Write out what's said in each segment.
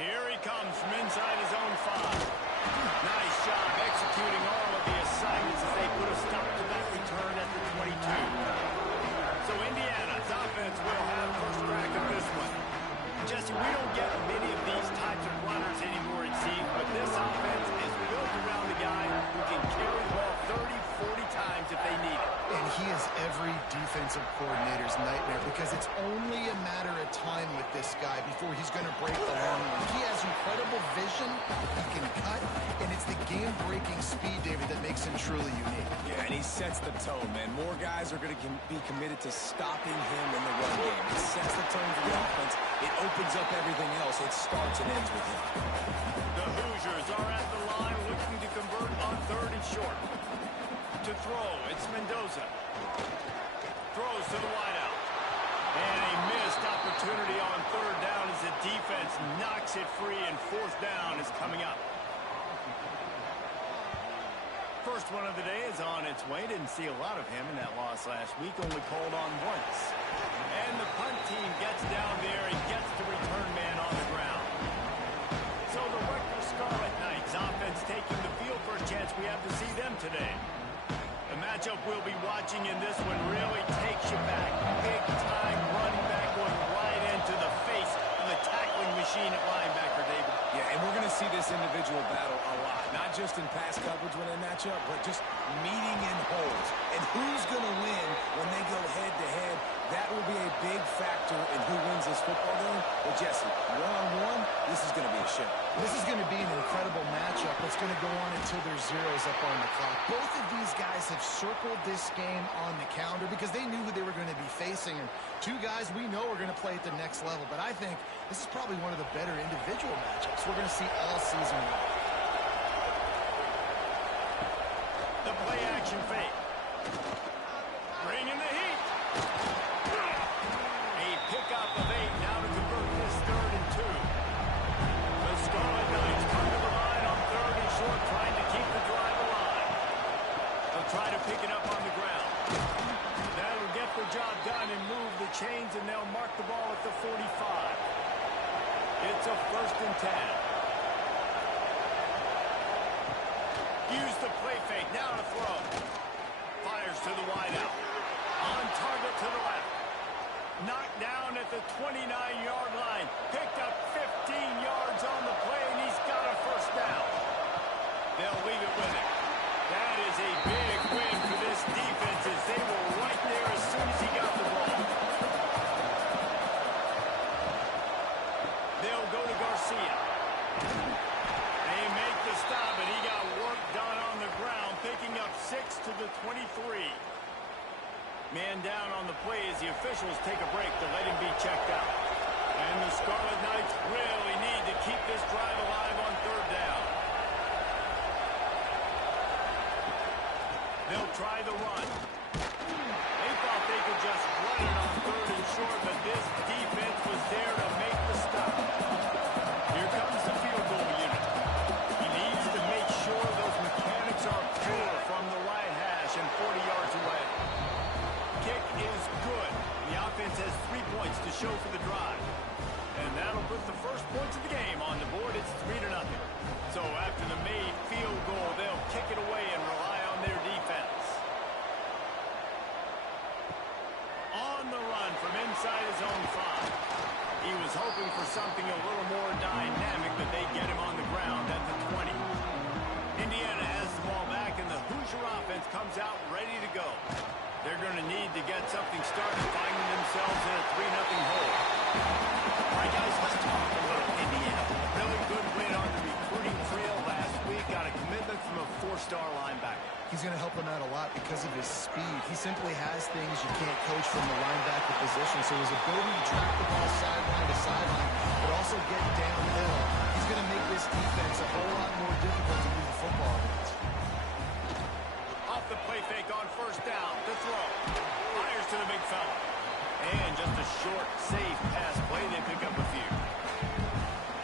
Here he comes from inside his own 5. Nice job executing all of the assignments as they put a stop to that return at the 22. So Indiana's offense will have first crack of this one. Jesse, we don't get many of these types of runners anymore, it seems, but this offense is built around the guy who can carry the ball 30, 40 times if they need it. And he is every defensive coordinator's nightmare because it's only a matter of time with this guy before he's going to break the long one. He has incredible vision, he can cut, and it's the game-breaking speed, David, that makes him truly unique. Yeah, and he sets the tone, man. More guys are going to be committed to stopping him in the run game. He sets the tone for the offense. It opens up everything else. It starts and ends with him. The Hoosiers are at the line looking to convert on 3rd and short. To throw, it's Mendoza. Throws to the wideout. And a missed opportunity on 3rd down as the defense knocks it free, and 4th down is coming up. First one of the day is on its way. Didn't see a lot of him in that loss last week. Only called on once. And the punt team gets down there and gets the return man on the ground. So the Rutgers Scarlet Knights offense taking the field. First chance we have to see them today. The matchup we'll be watching in this one really takes you back. Big time running back going right into the face of the tackling machine at linebacker, David. Yeah, and we're going to see this individual battle a lot. Not just in pass coverage when they match up, but just meeting in holes. And who's going to win when they go head-to-head? That will be a big factor in who wins this football game. But, Jesse, one-on-one, this is going to be a show. This is going to be an incredible matchup. It's going to go on until there's zeros up on the clock. Both of these guys have circled this game on the calendar because they knew who they were going to be facing. And two guys we know are going to play at the next level. But I think this is probably one of the better individual matchups we're going to see all season long. The play-action fake. Bringing the heat. A pickup of 8 now to convert this 3rd and 2. The Scarlet Knights come to the line on 3rd and short, trying to keep the drive alive. They'll try to pick it up on the ground. That'll get the job done and move the chains, and they'll mark the ball at the 45. It's a 1st and 10. Use the play fake, now to throw. Fires to the wideout. On target to the left. Knocked down at the 29-yard line. Picked up 15 yards on the play, and he's got a 1st down. They'll leave it with him. That is a big win for this defense as they were right there as soon as he got the ball. They'll go to Garcia. They make the stop, and he got work done on the ground, picking up 6 to the 23. Man down on the play as the officials take a break to let him be checked out. And the Scarlet Knights really need to keep this drive alive on 3rd down. They'll try the run. They thought they could just run it on 3rd and short, but this defense was there to make the stop. Here comes the field goal unit. He needs to make sure those mechanics are pure from the right hash and 40 yards away. Kick is good. The offense has 3 points to show for the drive. And that'll put the first points of the game on the board. It's 3-0. So after the made field goal, they'll kick it away and rely on their defense. On the run from inside his own 5. He was hoping for something a little more dynamic, but they get him on the ground at the 20. Indiana has the ball back, and the Hoosier offense comes out ready to go. They're going to need to get something started, finding themselves in a 3-0 hole. All right, guys, let's talk a little Indiana. Really good win on the recruiting trail last week. Got a commitment from a 4-star linebacker. He's going to help them out a lot because of his speed. He simply has things you can't coach from the linebacker position. So his ability to track the ball sideline to sideline, but also get downhill, he's going to make this defense a whole lot more difficult to move the football against. Off the play fake on 1st down. The throw. Fires to the big fella. And just a short, safe pass play. They pick up a few.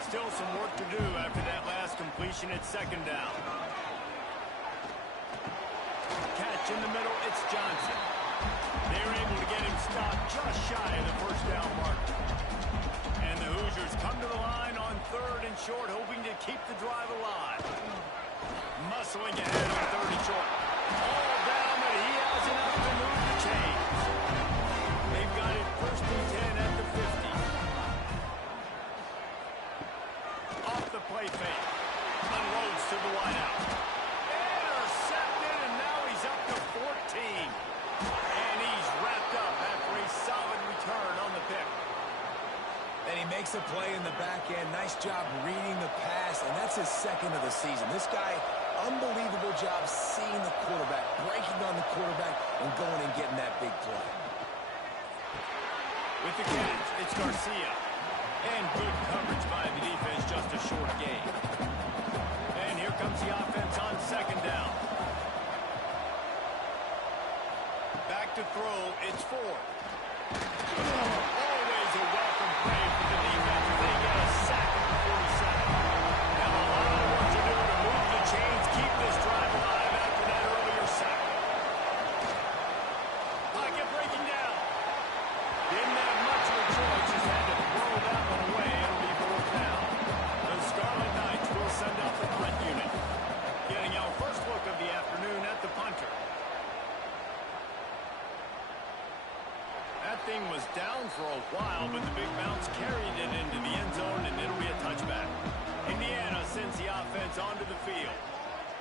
Still some work to do after that last completion at 2nd down. Catch in the middle. It's Johnson. They're able to get him stopped just shy of the 1st down mark. And the Hoosiers come to the line on 3rd and keep the drive alive. Muscling ahead on 3rd and short. All down, but he has enough to move the chains. They've got it 1st and 10 at the 50. Off the play fake. Unloads to the wideout. Intercepted, and now he's up to 14. And he's wrapped up after a solid return on the pick. And he makes a play in the back end. Nice job reading the pass, and that's his 2nd of the season. This guy, unbelievable job seeing the quarterback, breaking on the quarterback, and going and getting that big play. With the catch, it's Garcia. And good coverage by the defense, just a short gain. And here comes the offense on 2nd down. Back to throw, it's 4. Always a welcome play for the defense. They get a sack at the 47. Now a lot of work to do to move the chains, keep this drive alive after that earlier sack. Pocket breaking down. Didn't have much of a choice, just had to throw that one away. It'll be 4th down. The Scarlet Knights will send out the punt unit. Getting our first look of the afternoon at the punter. That thing was down for a while, but the big bounce carried it into the end zone, and it'll be a touchback. Indiana sends the offense onto the field.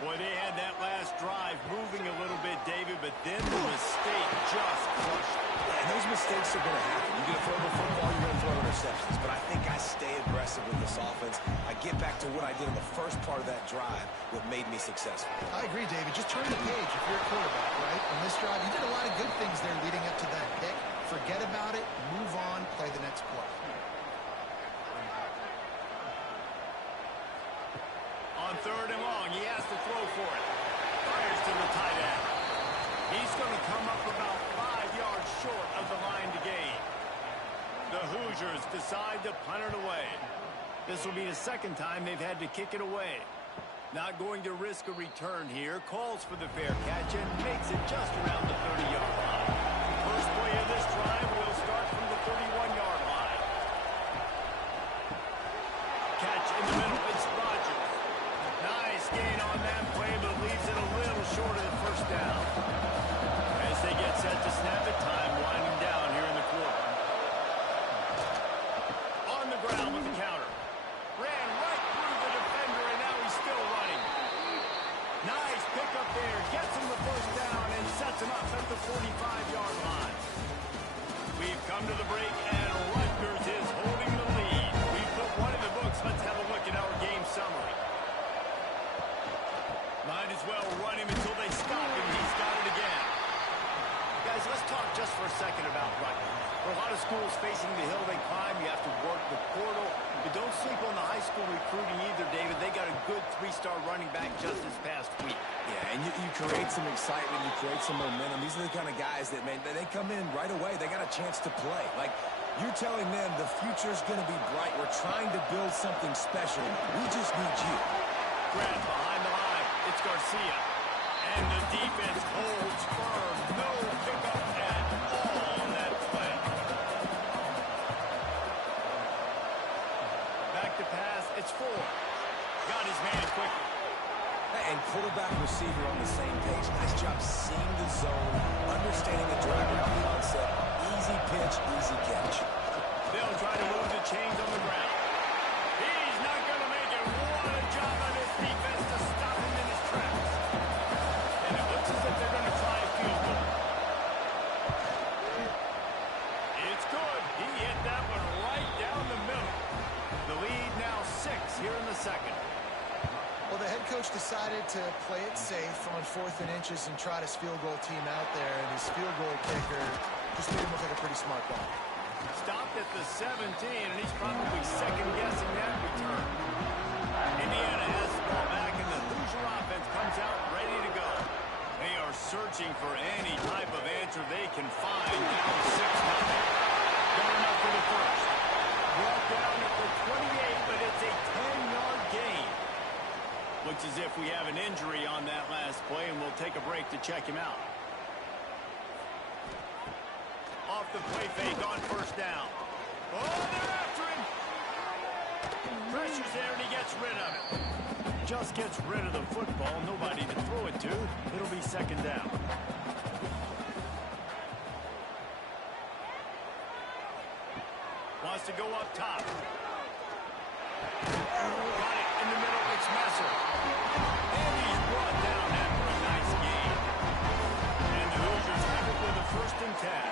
Boy, they had that last drive moving a little bit, David, but then the mistake just crushed it. And those mistakes are going to happen. You're going to throw the football, you're going to throw interceptions. But I think I stay aggressive with this offense. I get back to what I did in the first part of that drive, what made me successful. I agree, David. Just turn the page if you're a quarterback, right? On this drive, you did a lot of good things there leading up to that pick. Forget about it, move on, play the next play. On 3rd and long, he has to throw for it. Fires to the tight end. He's going to come up about 5 yards short of the line to gain. The Hoosiers decide to punt it away. This will be the 2nd time they've had to kick it away. Not going to risk a return here. Calls for the fair catch and makes it just around the 30-yard line. First play of this drive will start from the 31-yard line. Catch in the middle. It's Rutgers. Nice gain on that play, but leaves it a little short of the 1st down. As they get set to snap it, time winding down here in the quarter. On the ground with the counter. Ran right through the defender, and now he's still running. Nice pickup there. Gets him the 1st down and sets him up at the 45-yard line. We've come to the break, and Rutgers is holding the lead. We've put one in the books. Let's have a look at our game summary. Might as well run him until they stop him. He's got it again. Guys, let's talk just for a second about Rutgers. For a lot of schools facing the hill they climb, you have to work the portal. But don't sleep on the high school recruiting either, David. They got a good 3-star running back just this past week. Yeah, and you create some excitement, you create some momentum. These are the kind of guys that, man, they come in right away. They got a chance to play. Like, you're telling them the future's going to be bright. We're trying to build something special. We just need you. Grant behind the line. It's Garcia. And the defense holds firm. No pickup at all on that play. Back to pass. It's 4. Got his man quickly. And quarterback receiver on the same page. Nice job seeing the zone, understanding the drag route concept. Easy pitch, easy catch. They'll try to move the chains on the ground. He's not going to make it. What a job on his defense to stop him in his tracks. And it looks as if they're going to try a field goal. It's good. He hit that one right down the middle. The lead now 6 here in the 2nd. Well, the head coach decided to play it safe on 4th and inches and trot his field goal team out there, and his field goal kicker just made him look like a pretty smart guy. Stopped at the 17, and he's probably second-guessing that return. Indiana has the ball back, and the Hoosier offense comes out ready to go. They are searching for any type of answer they can find. Down 6-0. Going up for the first. Brought down at the 28, but it's a 10-yard gain. Looks as if we have an injury on that last play, and we'll take a break to check him out. Off the play fake on 1st down. Oh, they're after him. Pressure's there, and he gets rid of it. Just gets rid of the football. Nobody to throw it to. It'll be second down. Wants to go up top. Got it in the middle. It's Messer. And he's brought down after a nice gain. And the Hoosiers have it with a 1st and 10.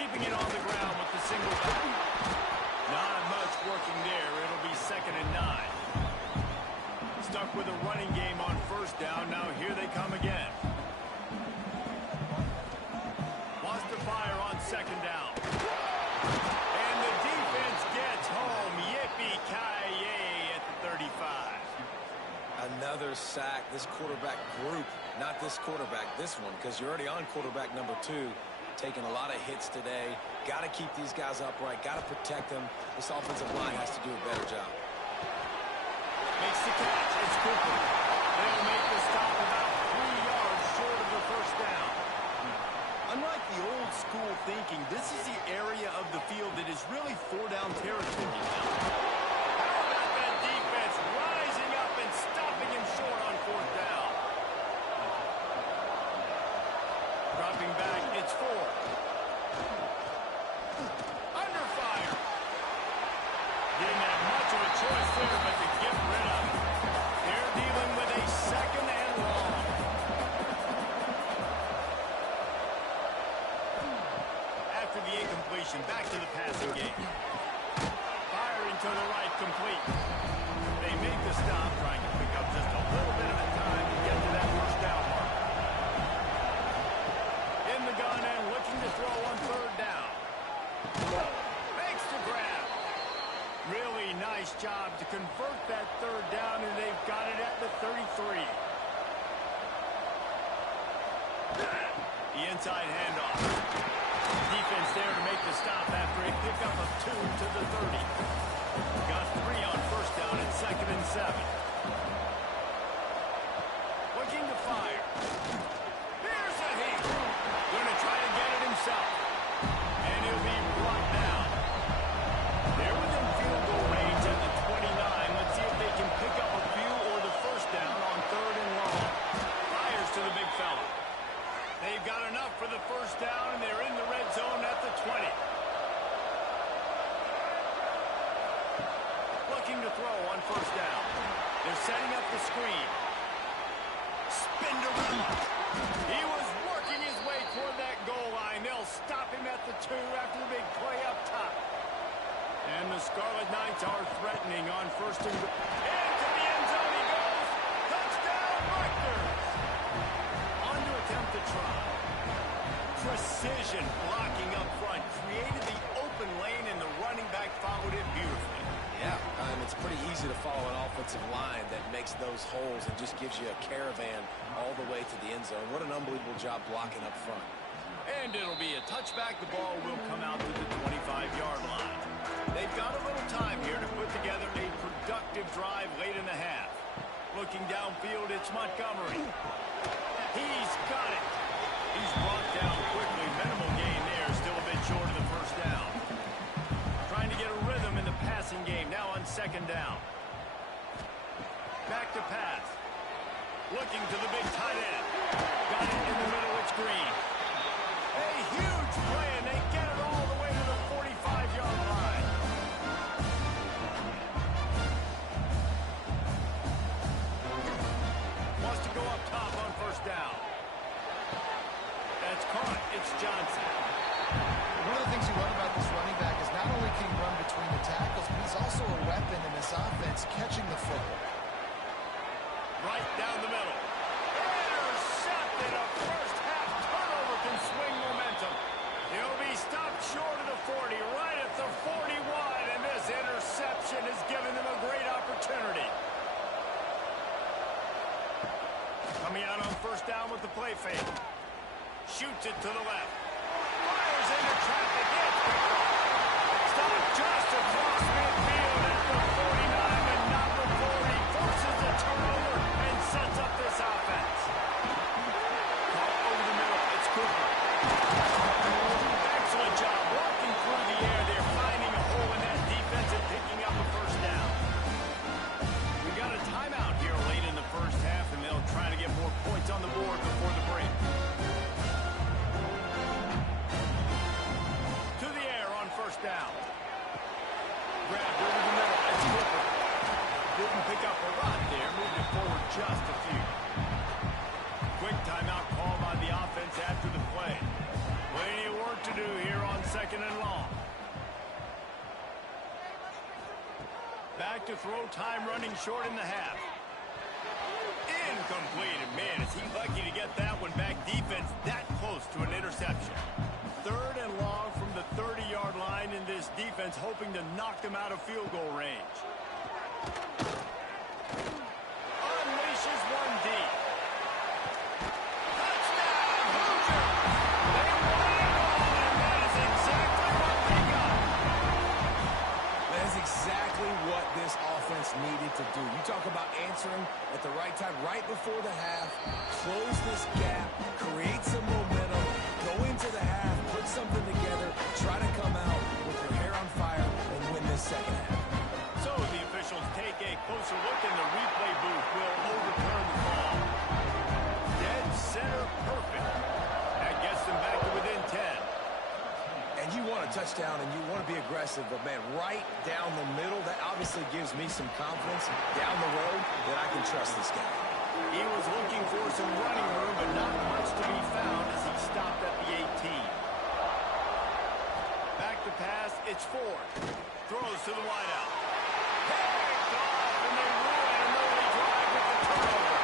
Keeping it on the ground with the single back. Not much working there. It'll be 2nd and 9. Stuck with a running game on 1st down. Now here they come again. Wants to fire on 2nd down. And the defense gets home. Yippee-ki-yay at the 35. Another sack. This quarterback group, not this quarterback, this one, because you're already on quarterback number 2. Taking a lot of hits today. Got to keep these guys upright. Got to protect them. This offensive line has to do a better job. Makes the catch. It's Cooper. They'll make the stop about 3 yards short of the 1st down. Unlike the old school thinking, this is the area of the field that is really 4-down territory now. How about that defense rising up and stopping him short on 4th down? Dropping back, it's 4. Under fire. Didn't have much of a choice there, but to get rid of it. They're dealing with a 2nd and long. After the incompletion, back to the passing game. Firing to the right, complete. They make the stop, trying to pick up just a little bit of a time to get to that 1st down mark. In the gun and looking to throw on 3rd down. Makes the grab. Really nice job to convert that 3rd down, and they've got it at the 33. The inside handoff. Defense there to make the stop after a pickup of 2 to the 30. Got 3 on 1st down and 2nd and 7. Looking to fire. Here's a heat. Going to try to get it himself. And he'll be brought down. They're within field goal range at the 29. Let's see if they can pick up a few or the 1st down on 3rd and long. Fires to the big fella. They've got enough for the 1st down, and they're in the red zone at the 20. Looking to throw on 1st down. They're setting up the screen. Spinderella. He was working his way toward that goal line. They'll stop him at the 2 after the big play up top. And the Scarlet Knights are threatening on 1st and... Into the end zone he goes. Touchdown, Rutgers. On to attempt to try. Precision blocking up front. Created the open lane, and the running back followed it beautifully. Yeah, it's pretty easy to follow an offensive line that makes those holes and just gives you a caravan all the way to the end zone. What an unbelievable job blocking up front. And it'll be a touchback. The ball will come out to the 25-yard line. They've got a little time here to put together a productive drive late in the half. Looking downfield, it's Montgomery. He's got it. He's brought down quickly. Minimal gain there. Still a bit short of the 1st down. Trying to get a rhythm in the passing game. Now on 2nd down. Back to pass. Looking to the big tight end. Got it in the middle. It's Green. A huge play, and they get it all the way to the 45-yard line. Wants to go up top on 1st down. That's caught. It's Johnson. One of the things you love about this running back is not only can he run between the tackles, but he's also a weapon in this offense, catching the football. Right down the middle. Intercepted. A first-half turnover can swing momentum. He'll be stopped short of the 40, right at the 41, and this interception has given them a great opportunity. Coming out on 1st down with the play fake. Shoots it to the left. Fires into traffic. It's picked off. Stopped just across midfield at the 49, but not before he forces the turnover and sets up this offense. Caught over the middle. It's Cooper. Excellent job walking through the air. They're finding a hole in that defense and picking grabbed over the middle. It's Cooper. Didn't pick up a lot there. Moved it forward just a few. Quick timeout call by the offense after the play. Plenty of work to do here on 2nd and long. Back to throw, time running short in the half. Incomplete, and man, is he lucky to get that one back. Defense that close to an interception. 3rd and long from the 30-yard line, in this defense hoping to knock them out of field goal range. Unleashes one deep. Touchdown, Hoosier! They won it all, and that is exactly what they got. That is exactly what this offense needed to do. You talk about answering at the right time, right before the half, close this gap, create some momentum, go into the half, put something together, try to come out with your hair on fire and win this second half. So the officials take a closer look, and the replay booth will overturn the call. Dead center perfect. That gets them back to within 10. And you want a touchdown and you want to be aggressive, but man, right down the middle, that obviously gives me some confidence down the road that I can trust this guy. He was looking for some running room, but not much to be found as he stopped at the 18. Back to pass, it's Ford. Throws to the wideout. Picked off, and they ruin an early drive with the turnover.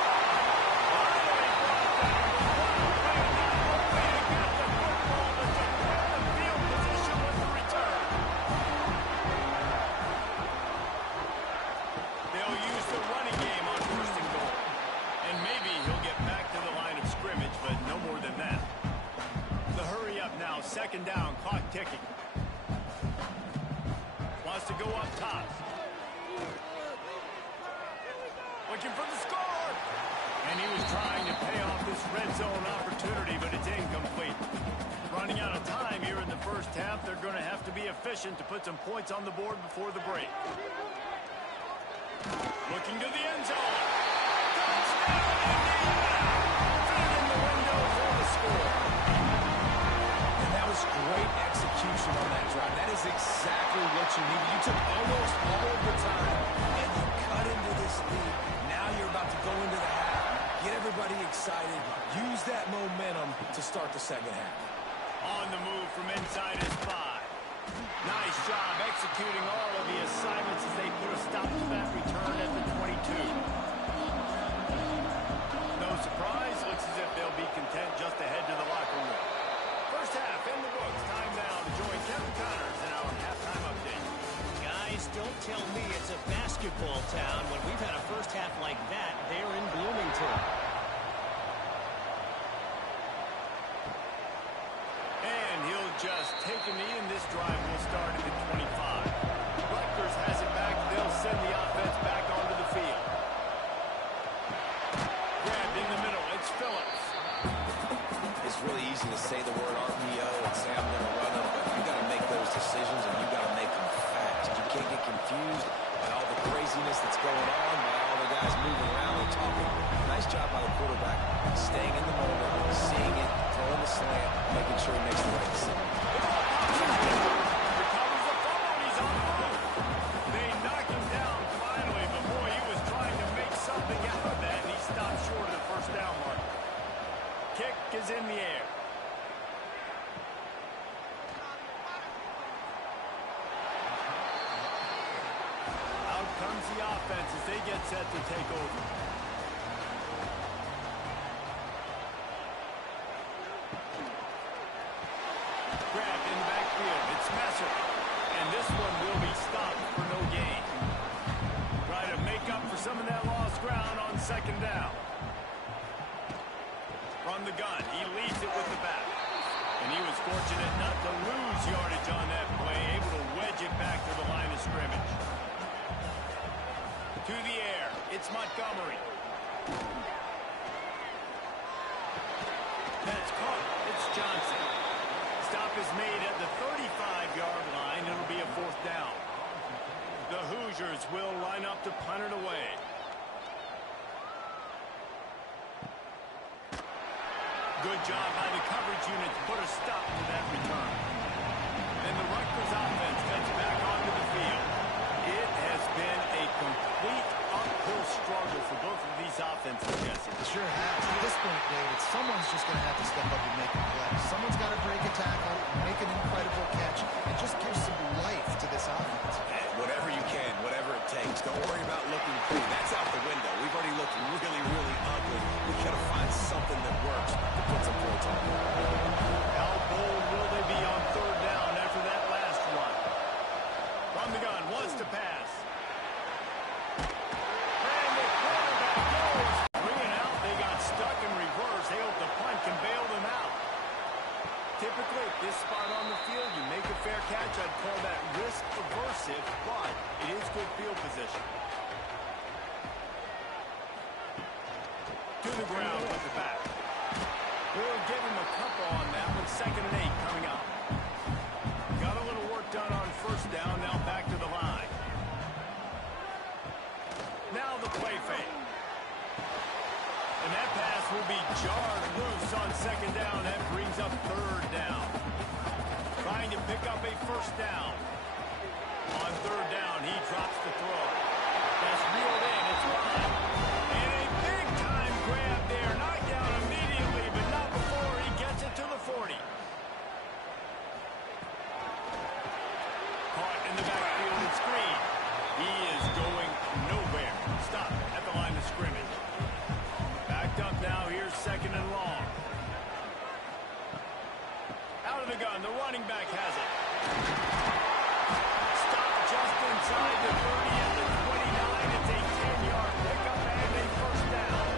Finally brought down, but what a way, not a way to get the football, but to win the field position with the return. They'll use the running game on 1st and goal. And maybe he'll get back to the line of scrimmage, but no more than that. The hurry up now, 2nd down, clock ticking. Wants to go up top. Looking for the score. And he was trying to pay off this red zone opportunity, but it's incomplete. Running out of time here in the first half. They're going to have to be efficient to put some points on the board before the break. Looking to the end zone. Touchdown, Indiana! Feet in the window for the score. And that was great execution on that drive. That is exactly what you needed. You took almost all of the time, and you cut into this lead. Now you're about to go into the half, get everybody excited, use that momentum to start the second half. On the move from inside his 5. Nice job executing all of the assignments as they put a stop to that return at the 22. No surprise, looks as if they'll be content just to head to the locker room. First half in the books. Time now to join Kevin Connors in our halftime update. Guys, don't tell me it's a basketball town when we've had a first half like that there in Bloomington. And he'll just take a knee, and this drive will start at the 25. Rutgers has it back. They'll send the offense back onto the field. Grabbed in the middle. It's Phillips. It's really easy to say the word RPO and say I'm going to run them, but you got to make those decisions, and you got to make them fast. You can't get confused by all the craziness that's going on, by all the guys moving around and talking. Nice job by the quarterback, staying in the moment, seeing it, throwing the slant, making sure he makes the right decision. Recovers the fumble, and he's on the move. They knock him down finally, but boy, he was trying to make something out of that, and he stopped short of the first down mark. Kick is in the air. Out comes the offense as they get set to take over. Grabbed in the backfield. It's Messer. And this one will be stopped for no gain. Try to make up for some of that lost ground on 2nd down. From the gun, he leads it with the back. And he was fortunate not to lose yardage on that play, able to wedge it back to the line of scrimmage. To the air, it's Montgomery. That's caught. It's Johnson. Stop is made at the 35-yard line. It'll be a 4th down. The Hoosiers will line up to punt it away. Good job by the coverage unit to put a stop to that return. And the Rutgers offense gets back onto the field. That's out the window. We've already looked really, really ugly. We've got to find something that works to put some points on. How bold will they be on third down after that last one? From the gun, wants to pass. And the quarterback goes. Bring it out. They got stuck in reverse. They hope the punt can bail them out. Typically, at this spot on the field, you make a fair catch. I'd call that risk aversive, but it is good field position. To the ground with the back. We'll give him a couple on that with 2nd and 8 coming up. Got a little work done on first down. Now back to the line. Now the play fake. And that pass will be jarred loose on 2nd down. That brings up 3rd down. Trying to pick up a first down. On 3rd down, he drops the throw. That's reeled in. It's fine. And a big-time grab there. Knocked down immediately, but not before he gets it to the 40. Caught in the backfield and screen. He is going nowhere. Stop at the line of scrimmage. Backed up now. Here's 2nd and long. Out of the gun. The running back has it. Stop just inside the 30 at the 29. It's a 10-yard pickup and a first down.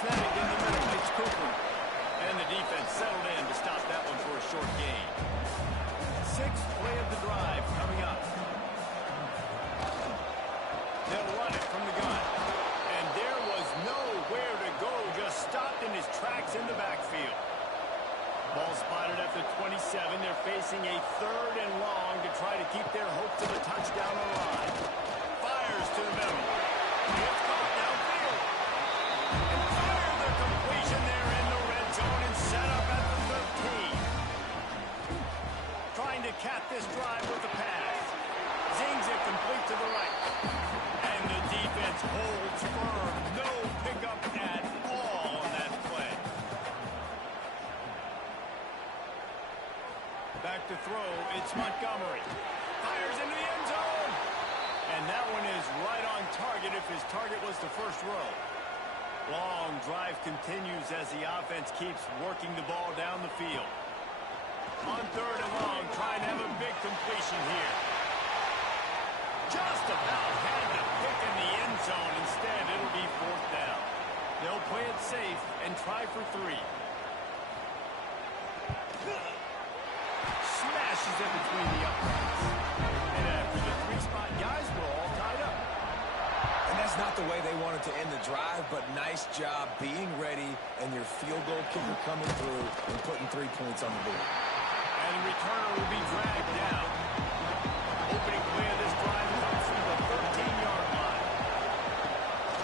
Snagged in the middle. It's Cooper. And the defense settled in to stop that one for a short gain. 6th play of the drive coming up. They'll run it from the gun. And there was nowhere to go. Just stopped in his tracks in the backfield. Ball spotted at the 27. They're facing a 3rd and long to try to keep their hopes of a touchdown alive. Fires to the middle. It's caught downfield. And fire the completion there in the red zone and set up at the 13. Trying to cap this drive with the pass. Zings it complete to the right. And the defense holds firm. No pickup at all on that play. Back to throw. It's Montgomery. Fires into the end zone. And that one is right on target if his target was the first row. Long drive continues as the offense keeps working the ball down the field. On 3rd and long, trying to have a big completion here. Just about had to pick in the end zone. Instead, it'll be 4th down. They'll play it safe and try for 3. Smashes it between the uprights. And after the 3-spot, guys were all tied up. And that's not the way they wanted to end the drive, but nice job being ready and your field goal kicker coming through and putting 3 points on the board. And the returner will be dragged down. Opening play of this drive comes from the 13-yard line.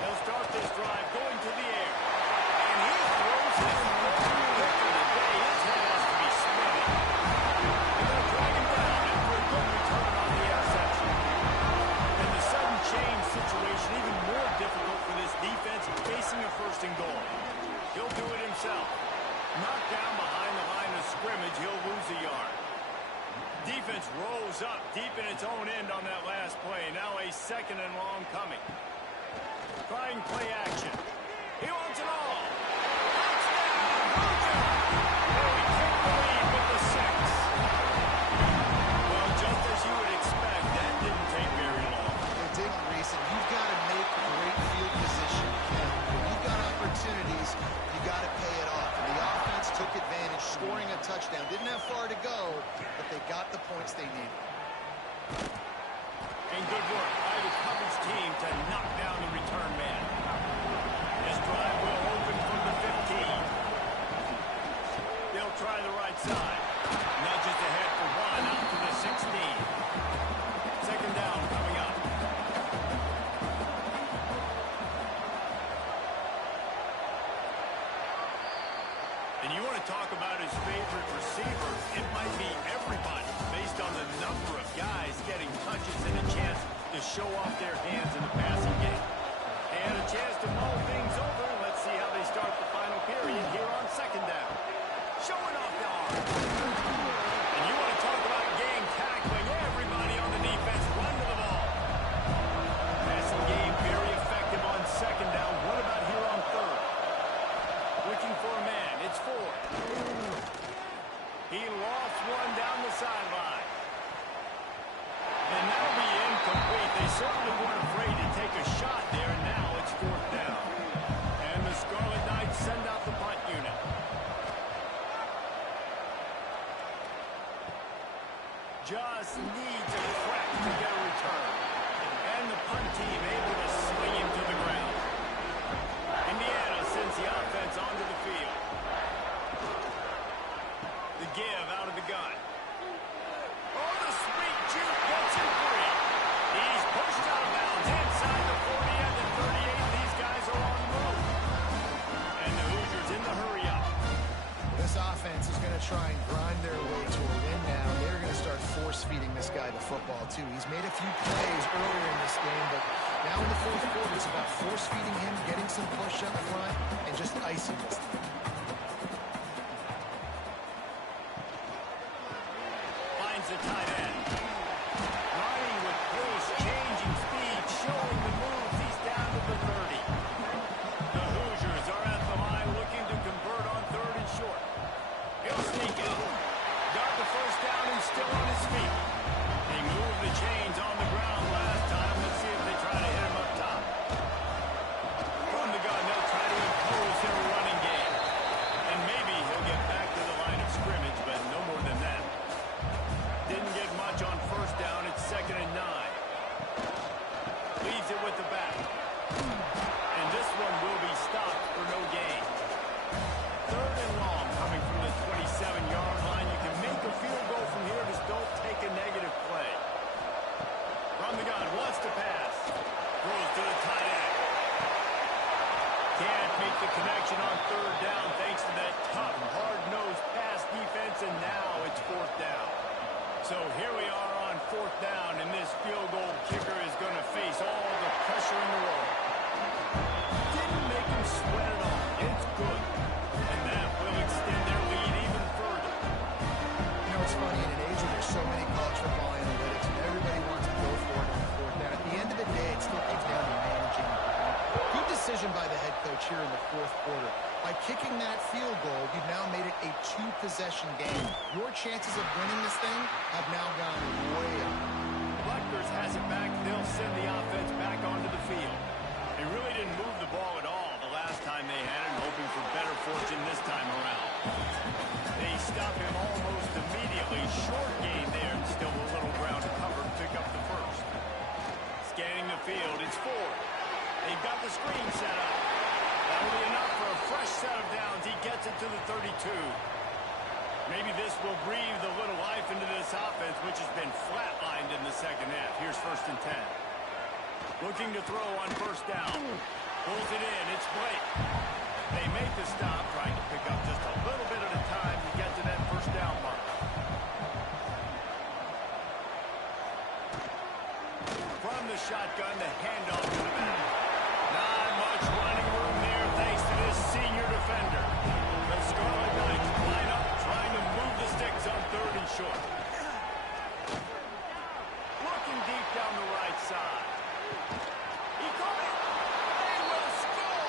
They'll start this drive going to the air. And he throws his third pick of the day. His head has to be spinning. They're going to drag him down after a good return on the interception. And the sudden change situation even more difficult for this defense facing a 1st and goal. He'll do it himself. Knocked down behind the line of scrimmage, he'll lose a yard. Defense rolls up deep in its own end on that last play. Now a 2nd and long coming. Trying play action. He wants it all. Touchdown, Rutgers! Oh, he took the lead with the 6. Well, just as you would expect, that didn't take very long. It didn't, Reese, and you've got to make great field position count. When you've got opportunities, you got to pay it off. And the offense took advantage, scoring a touchdown. Didn't have far to go, but they got the points they needed. And good work by the coverage team to knock down the return man. This drive will open from the 15. They'll try the right side. Nudges ahead for 1 out to the 16. 2nd down coming up. And you want to talk about his favorite receiver, it might be everybody based on the number of guys getting touches and a chance to show off their hands in the passing game. And a chance to mull things over. Let's see how they start the final period here on 2nd down. Showing off the arm. And just needs a crack to get a return. And the punt team able to swing him to the ground. Indiana sends the offense onto the field. The give out of the gun. Oh, the sweet juke gets him free. He's pushed out of bounds inside the 40 and the 38. These guys are on the move. And the Hoosiers in the hurry up. This offense is going to try and grind their way to a win now. They're going to start force-feeding this guy the football, too. He's made a few plays earlier in this game, but now in the fourth quarter, it's about force-feeding him, getting some push up front, and just icing this thing. Finds the tight end. Running with pace, changing speed, showing the moves. He's down to the 30. The Hoosiers are at the line looking to convert on 3rd and short. He'll sneak it. Got the first down and still on his feet. They moved the chains on the ground last time. Let's see if they try to hit him up top. From the gun, they'll try to impose their running game. And maybe he'll get back to the line of scrimmage, but no more than that. Didn't get much on 1st down. It's 2nd and 9. Leaves it with the back. And this one will be stopped for no gain. 3rd and long coming from the 27-yard line. You can make a field goal from here. Just don't take a negative play. From the gun, wants to pass. Throws to the tight end. Can't make the connection on 3rd down thanks to that tough, hard-nosed pass defense, and now it's 4th down. So here we are on 4th down, and this field goal kicker is going to face all the pressure in the world. Didn't make him sweat at all. It's good. And that will extend their lead even further. You know, it's funny, in an age where there's so many college football analytics and everybody wants to go for it on the 4th down, at the end of the day, it still comes down to managing the game. Good decision by the head coach here in the 4th quarter. By kicking that field goal, you've now made it a 2-possession game. Your chances of winning this thing have now gone way up. Rutgers has it back. They'll send the offense back onto the field. They really didn't move the ball at all the last time they had it, hoping for better fortune this time around. They stop him almost immediately. Short gain there, and still a little ground to cover to pick up the 1st. Scanning the field, it's 4th. They've got the screen set up. That'll be enough for a fresh set of downs. He gets it to the 32. Maybe this will breathe a little life into this offense, which has been flatlined in the 2nd half. Here's 1st and 10. Looking to throw on 1st down. Pulls it in. It's Blake. They make the stop, trying to pick up just a little bit at a time to get to that 1st down mark. From the shotgun, the handoff to the back. Not much running room there thanks to this senior defender. The Scarlet Knights line up, trying to move the sticks on 3rd and short. Looking deep down the right side. He caught it. They will score.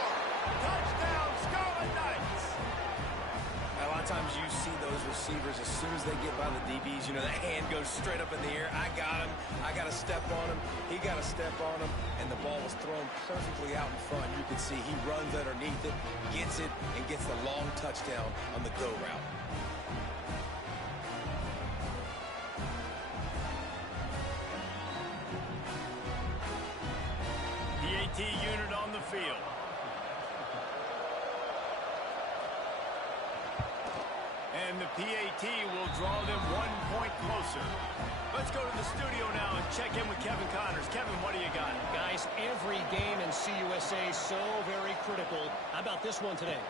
Touchdown, Scarlet Knights. A lot of times you see those receivers, as soon as they get by the DBs, you know, the hand goes straight up in the air. I got him. I got to step on him. He got to step on him. And the ball was thrown perfectly out in front. You can see he runs underneath it, gets it, and gets the long touchdown on the go route. PAT unit on the field. And the PAT will draw them 1 point closer. Let's go to the studio now and check in with Kevin Connors. Kevin, what do you got? Guys, every game in CUSA is so very critical. How about this one today?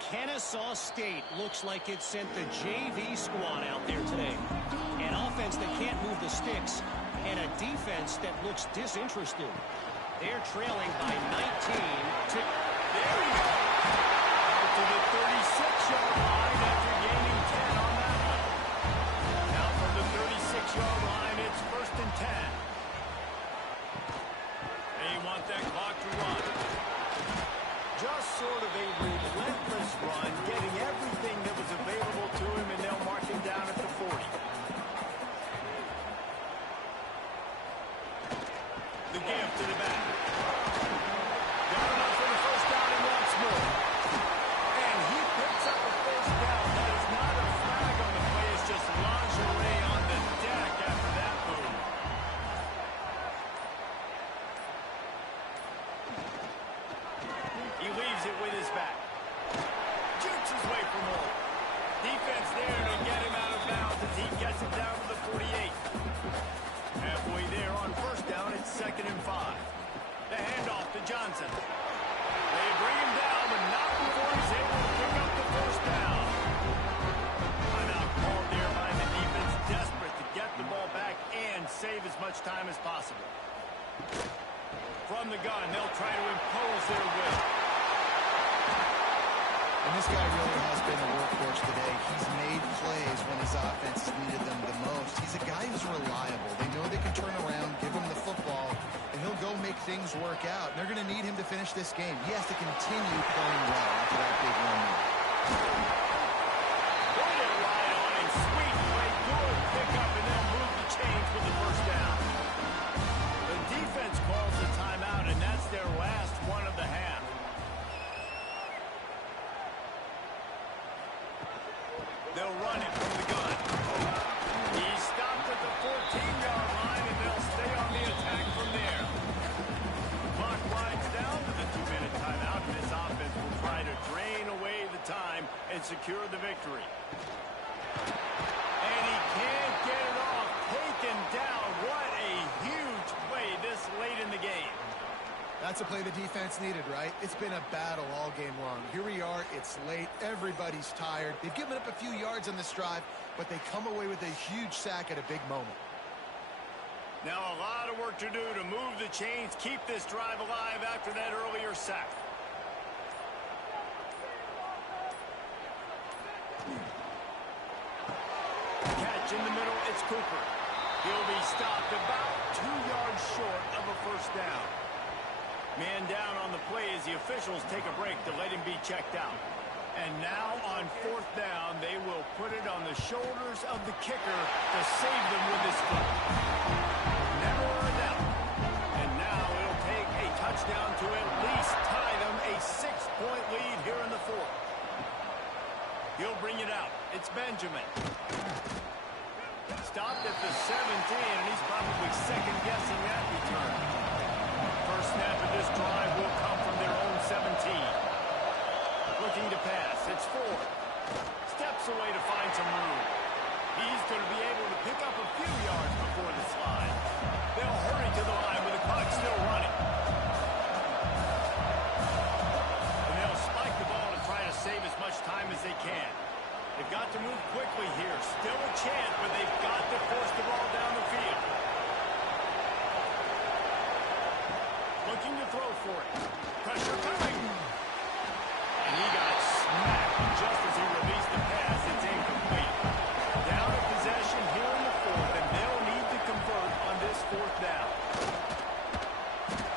Kennesaw State looks like it sent the JV squad out there today. An offense that can't move the sticks and a defense that looks disinterested. They're trailing by 19 to... There we go! Out to the 36-yard line after gaining 10 on that one. Now from the 36-yard line, it's 1st and 10. They want that clock to run. Just sort of a relentless run, getting everything that was available to him, and they'll mark him down at the 40. The give to the back. Got enough for the 1st down and once more. And he picks up a 1st down. That is not a flag on the play. It's just lingerie on the deck Halfway there on first down, it's 2nd and 5. The handoff to Johnson. They bring him down, but not before he's able to pick up the first down. Timeout called there by the defense, desperate to get the ball back and save as much time as possible. From the gun, they'll try to impose their will. And this guy really has been a workhorse today. He's made plays when his offense has needed them the most. He's a guy who's reliable. They know they can turn around, give him the football, and he'll go make things work out. They're going to need him to finish this game. He has to continue playing well after that big run. Put it right on him. Sweet play. Good pickup, and they'll move the chains with the first down. The defense calls the timeout, and that's their last one of the half. They'll run it from the gun. He's stopped at the 14-yard line, and they'll stay on the attack from there. Clock winds down to the 2-minute timeout, and this offense will try to drain away the time and secure the victory. And he can't get it off. Taken down. What a huge play this late in the game. That's a play the defense needed, right? It's been a battle all game long. Here we are. It's late. Everybody's tired. They've given up a few yards on this drive, but they come away with a huge sack at a big moment. Now a lot of work to do to move the chains, keep this drive alive after that earlier sack. Catch in the middle, it's Cooper. He'll be stopped about 2 yards short of a first down. Man down on the play as the officials take a break to let him be checked out. And now on 4th down, they will put it on the shoulders of the kicker to save them with his foot. Never a doubt. And now it'll take a touchdown to at least tie them a 6-point lead here in the 4th. He'll bring it out. It's Benjamin. Stopped at the 17, and he's probably second-guessing that return. First snap of this drive will come from their own 17. Looking to pass. It's Ford. Steps away to find some room. He's going to be able to pick up a few yards before the slide. They'll hurry to the line with the clock still running. And they'll spike the ball to try to save as much time as they can. They've got to move quickly here. Still a chance, but they've got to force the ball down the field. Looking to throw for it. Pressure coming. And he got smacked just as he released the pass. It's incomplete. Down a possession here in the 4th, and they'll need to convert on this 4th down.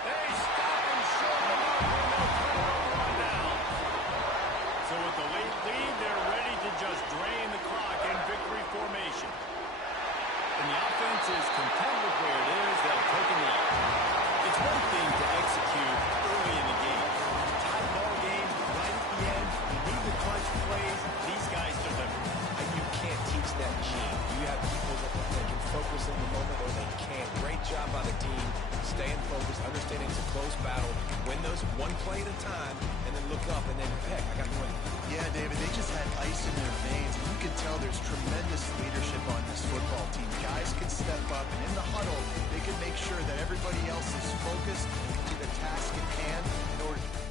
They stop him short of the mark, and they'll turn it over on down. So with the late lead, they're ready to just drain the clock in victory formation. And the offense is content with where it is. They'll take a knee. It's one thing to execute early in the game. Tie ball game, right at the end, you need the clutch plays. These guys deliver. And you can't teach that gene. You have people that can focus in the moment or they can't. Great job by the team, staying focused, understanding it's a close battle, win those one play at a time, and then look up and then, heck, I got the win. Yeah, David, they just had ice in their veins. You can tell there's tremendous leadership on this football team. Guys can step up, and in the huddle, they can make sure that everybody else is focused to the task at hand in order to